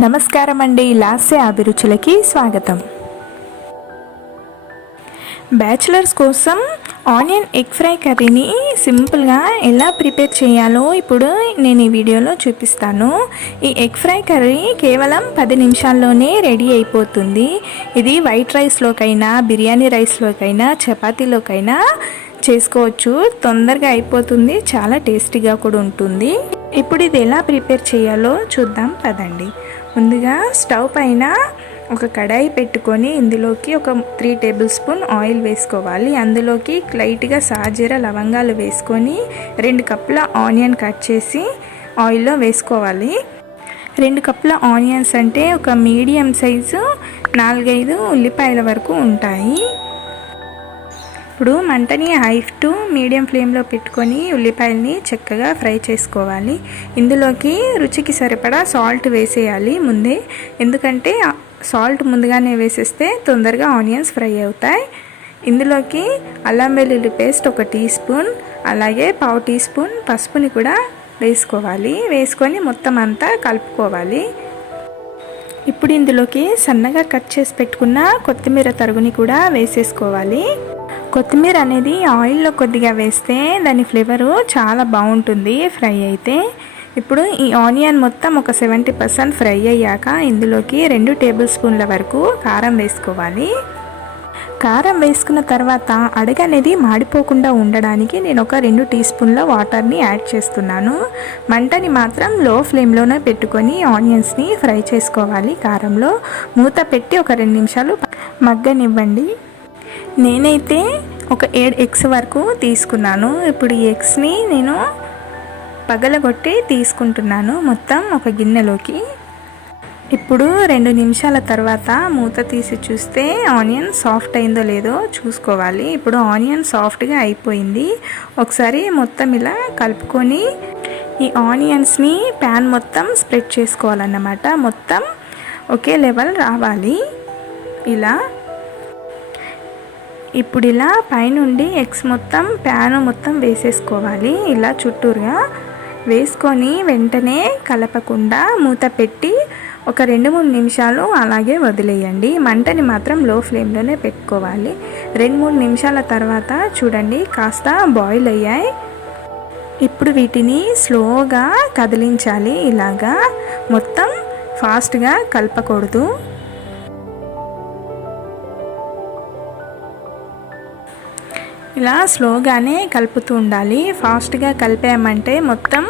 నమస్కారం అండి, లాస్య అభిరుచులకి స్వాగతం. బ్యాచిలర్స్ కోసం ఆనియన్ ఎగ్ ఫ్రై కర్రీని సింపుల్గా ఎలా ప్రిపేర్ చేయాలో ఇప్పుడు నేను ఈ వీడియోలో చూపిస్తాను. ఈ ఎగ్ ఫ్రై కర్రీ కేవలం 10 నిమిషాల్లోనే రెడీ అయిపోతుంది. ఇది వైట్ రైస్లోకైనా, బిర్యానీ రైస్లోకైనా, చపాతీలోకైనా చేసుకోవచ్చు. తొందరగా అయిపోతుంది, చాలా టేస్టీగా కూడా ఉంటుంది. ఇప్పుడు ఇది ఎలా ప్రిపేర్ చేయాలో చూద్దాం పదండి. ముందుగా స్టవ్ పైన ఒక కడాయి పెట్టుకొని ఇందులోకి ఒక 3 టేబుల్ స్పూన్ ఆయిల్ వేసుకోవాలి. అందులోకి లైట్గా సాజీర లవంగాలు వేసుకొని 2 కప్పుల ఆనియన్ కట్ చేసి ఆయిల్లో వేసుకోవాలి. 2 కప్పుల ఆనియన్స్ అంటే ఒక మీడియం సైజు 4-5 ఉల్లిపాయల వరకు ఉంటాయి. ఇప్పుడు మంటని హై టు మీడియం ఫ్లేమ్లో పెట్టుకొని ఉల్లిపాయల్ని చక్కగా ఫ్రై చేసుకోవాలి. ఇందులోకి రుచికి సరిపడా సాల్ట్ వేసేయాలి ముందే, ఎందుకంటే సాల్ట్ ముందుగానే వేసేస్తే తొందరగా ఆనియన్స్ ఫ్రై అవుతాయి. ఇందులోకి అల్లం వెల్లుల్లి పేస్ట్ 1 టీ స్పూన్, అలాగే 1/2 టీ స్పూన్ పసుపుని కూడా వేసుకోవాలి. వేసుకొని మొత్తం అంతా కలుపుకోవాలి. ఇప్పుడు ఇందులోకి సన్నగా కట్ చేసి పెట్టుకున్న కొత్తిమీర తరుగుని కూడా వేసేసుకోవాలి. కొత్తిమీర అనేది ఆయిల్లో కొద్దిగా వేస్తే దాని ఫ్లేవరు చాలా బాగుంటుంది ఫ్రై అయితే. ఇప్పుడు ఈ ఆనియన్ మొత్తం ఒక 70% ఫ్రై అయ్యాక ఇందులోకి 2 టేబుల్ స్పూన్ల వరకు కారం వేసుకోవాలి. కారం వేసుకున్న తర్వాత అడుగు అనేది మాడిపోకుండా ఉండడానికి నేను ఒక 2 టీ స్పూన్ల వాటర్ని యాడ్ చేస్తున్నాను. మంటని మాత్రం లో ఫ్లేమ్లోనే పెట్టుకొని ఆనియన్స్ని ఫ్రై చేసుకోవాలి. కారంలో మూత పెట్టి ఒక 2 నిమిషాలు మగ్గనివ్వండి. నేనైతే ఒక 7 ఎగ్స్ వరకు తీసుకున్నాను. ఇప్పుడు ఈ ఎగ్స్ని నేను పగలగొట్టి తీసుకుంటున్నాను మొత్తం ఒక గిన్నెలోకి. ఇప్పుడు 2 నిమిషాల తర్వాత మూత తీసి చూస్తే ఆనియన్ సాఫ్ట్ అయిందో లేదో చూసుకోవాలి. ఇప్పుడు ఆనియన్ సాఫ్ట్గా అయిపోయింది. ఒకసారి మొత్తం ఇలా కలుపుకొని ఈ ఆనియన్స్ని ప్యాన్ మొత్తం స్ప్రెడ్ చేసుకోవాలన్నమాట. మొత్తం ఒకే లెవెల్ రావాలి ఇలా. ఇప్పుడు ఇలా పైనుండి ఎగ్స్ మొత్తం ప్యాన్ మొత్తం వేసేసుకోవాలి. ఇలా చుట్టూరుగా వేసుకొని వెంటనే కలపకుండా మూత పెట్టి ఒక 2-3 నిమిషాలు అలాగే వదిలేయండి. మంటని మాత్రం లో ఫ్లేమ్లోనే పెట్టుకోవాలి. 2-3 నిమిషాల తర్వాత చూడండి కాస్త బాయిల్ అయ్యాయి. ఇప్పుడు వీటిని స్లోగా కదిలించాలి. ఇలాగా మొత్తం ఫాస్ట్గా కలపకూడదు. ఇలా స్లోగానే కలుపుతూ ఉండాలి. ఫాస్ట్గా కలిపామంటే మొత్తం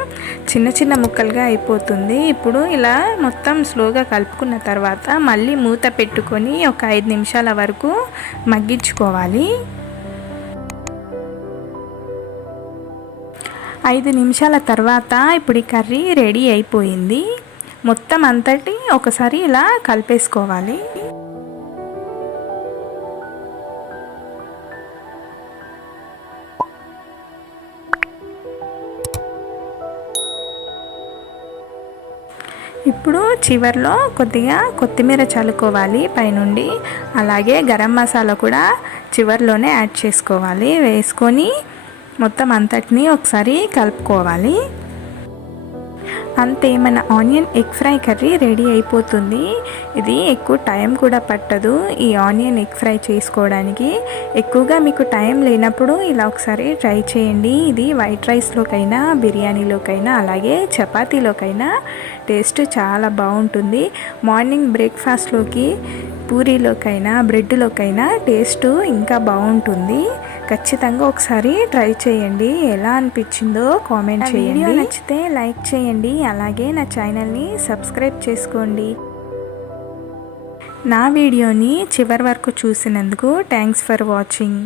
చిన్న చిన్న ముక్కలుగా అయిపోతుంది. ఇప్పుడు ఇలా మొత్తం స్లోగా కలుపుకున్న తర్వాత మళ్ళీ మూత పెట్టుకొని ఒక 5 నిమిషాల వరకు మగ్గించుకోవాలి. 5 నిమిషాల తర్వాత ఇప్పుడు ఈ కర్రీ రెడీ అయిపోయింది. మొత్తం అంతటి ఒకసారి ఇలా కలిపేసుకోవాలి. ఇప్పుడు చివర్లో కొద్దిగా కొత్తిమీర చల్లుకోవాలి పైనుండి. అలాగే గరం మసాలా కూడా చివర్లోనే యాడ్ చేసుకోవాలి. వేసుకొని మొత్తం అంతటిని ఒకసారి కలుపుకోవాలి. అంతే, మన onion egg fry curry ready అయిపోతుంది. ఇది ఎక్కువ టైం కూడా పట్టదు ఈ ఆనియన్ ఎగ్ ఫ్రై చేసుకోవడానికి. ఎక్కువగా మీకు టైం లేనప్పుడు ఇలా ఒకసారి ట్రై చేయండి. ఇది వైట్ రైస్లోకైనా, బిర్యానీలోకైనా, అలాగే చపాతీలోకైనా టేస్ట్ చాలా బాగుంటుంది. మార్నింగ్ బ్రేక్ఫాస్ట్లోకి, పూరీలోకైనా, బ్రెడ్లోకైనా టేస్ట్ ఇంకా బాగుంటుంది. ఖచ్చితంగా ఒకసారి ట్రై చేయండి. ఎలా అనిపించిందో కామెంట్ చేయండి. వీడియో నచ్చితే లైక్ చేయండి. అలాగే నా ఛానల్ని సబ్స్క్రైబ్ చేసుకోండి. నా వీడియోని చివరి వరకు చూసినందుకు థ్యాంక్స్ ఫర్ వాచింగ్.